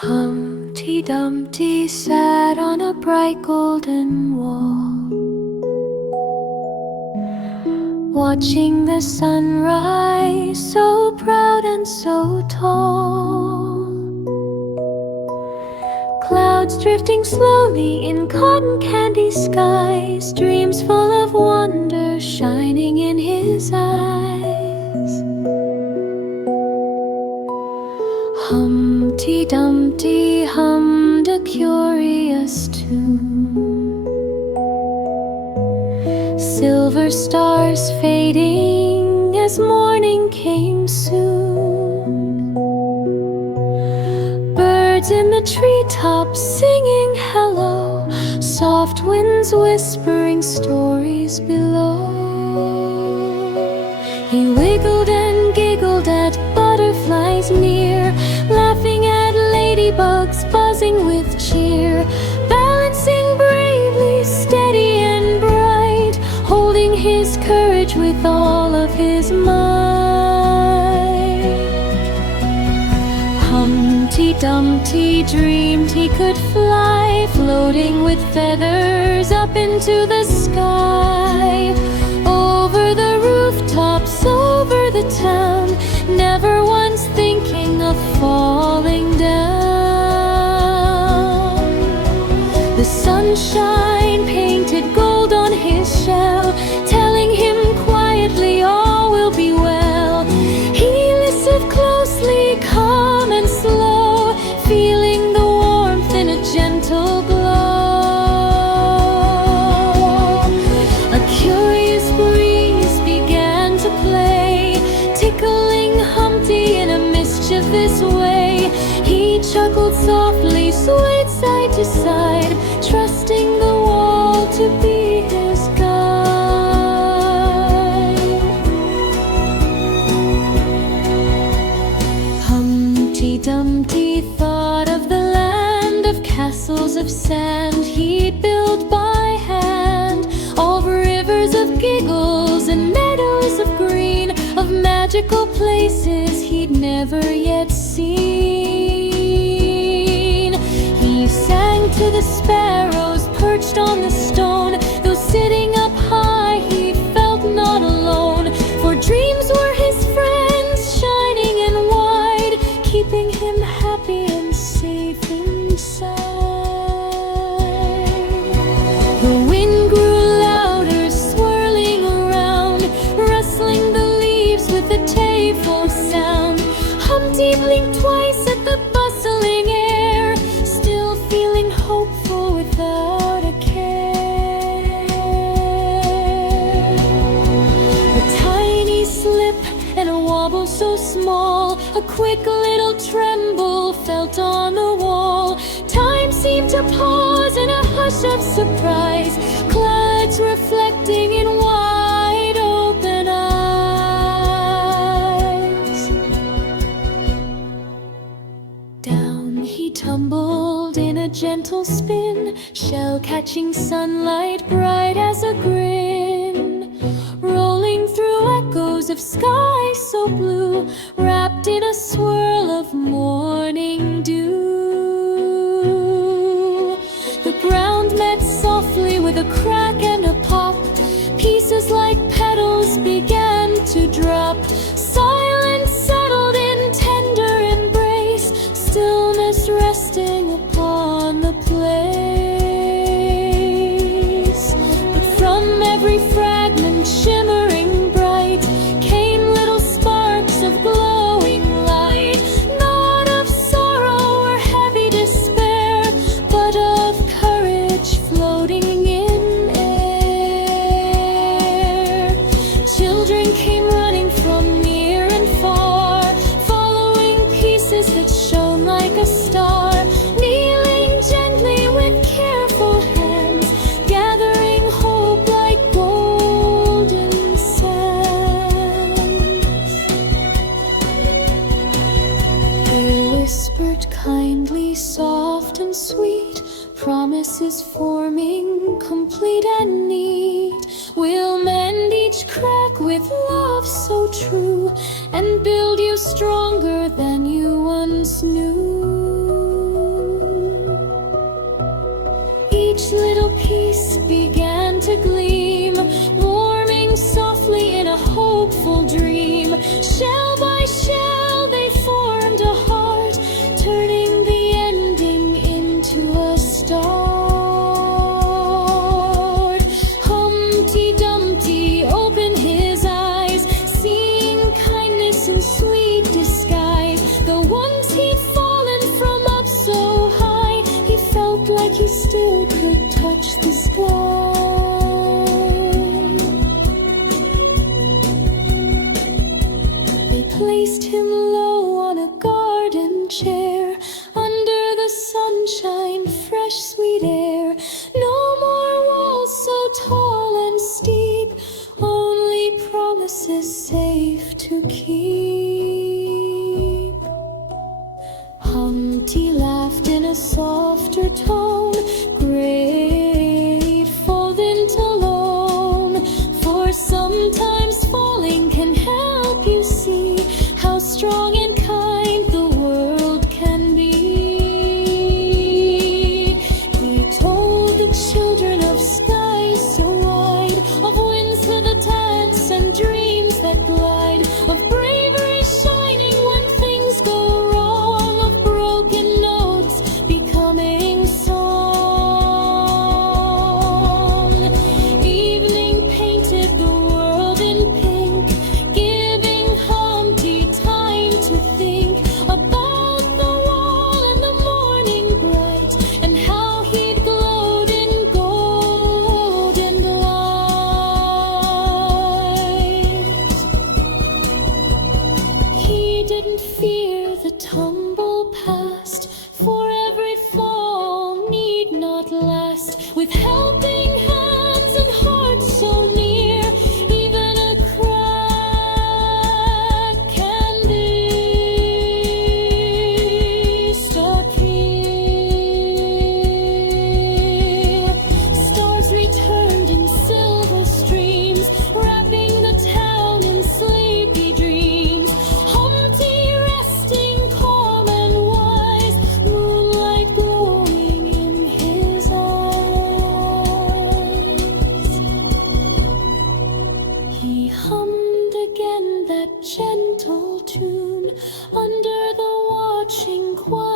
Humpty Dumpty sat on a bright golden wall, watching the sunrise, so proud and so tall. Clouds drifting slowly in cotton candy skies, dreams full of wonder shining in his eyes. Humpty Dumpty hummed a curious tune, silver stars fading as morning came soon. Birds in the treetops singing hello, soft winds whispering stories below. He wiggled and giggled at butterflies near, laughing at ladybugs buzzing with cheer, balancing bravely, steady and bright, holding his courage with all of his might. Humpty Dumpty dreamed he could fly, floating with feathers up into the sky, over the rooftops, over the town, never once thinking of falling down. The sunshine painted gold on his shell, telling him quietly all will be well. He listened closely, calm and slow, feeling the warmth in a gentle glow. A curious breeze began to play, tickling Humpty in a mischievous way. He chuckled softly, swayed side to side, trusting the wall to be his guide. Humpty Dumpty thought of the land of castles of sand he'd built by hand, of rivers of giggles and meadows of green, of magical places he'd never yet seen. He sang to the sparrows perched on the stone, though sitting up high he felt not alone, for dreams were his friends, shining and wide, keeping him happy and safe inside. The wind grew louder, swirling around, rustling the leaves with a tearful sound. Humpty blinked twice at the bustling air, still feeling hopeful without a care. A tiny slip and a wobble so small, a quick little tremble felt on the wall. Time seemed to pause in a hush of surprise, clouds reflecting in wide open eyes. Down he tumbled in a gentle spin, shell catching sunlight bright as a grin, rolling through echoes of sky so blue, wrapped in a swirl of morning dew. The ground met softly with a crack and a pop, pieces like petals began to drop. Silence settled in tender embrace, stillness resting upon the place. But from every fragment shimmering bright came little sparks of glowing light, not of sorrow or heavy despair, but of courage floating in air. Children came running from near and far, following pieces that shone like a star, kneeling gently with careful hands, gathering hope like golden sands. They whispered kindly, soft and sweet, promises forming complete and neat. We'll mend each crack with love so true, and build you stronger than you once knew. safe to keep. Humpty laughed in a softer tone, grateful then alone. For sometimes falling can help you see how strong and kind the world can be. He told the children of skies so wide, of winds with a dance and dreams that glide, of bravery shining when things go wrong, of broken notes becoming song. Evening painted the world in pink, giving Humpty time to think about the wall and the morning bright, and how he'd glowed in golden light. He didn't fear the tumble past, for every fall need not last. With helping hands and hearts so near, even a crack can be stuck here. Stars returned in silver streams, wrapping the town in sleepy dreams. Humpty resting calm and wise, moonlight glowing in his eyes. He hummed again that gentle tune under the watching quiet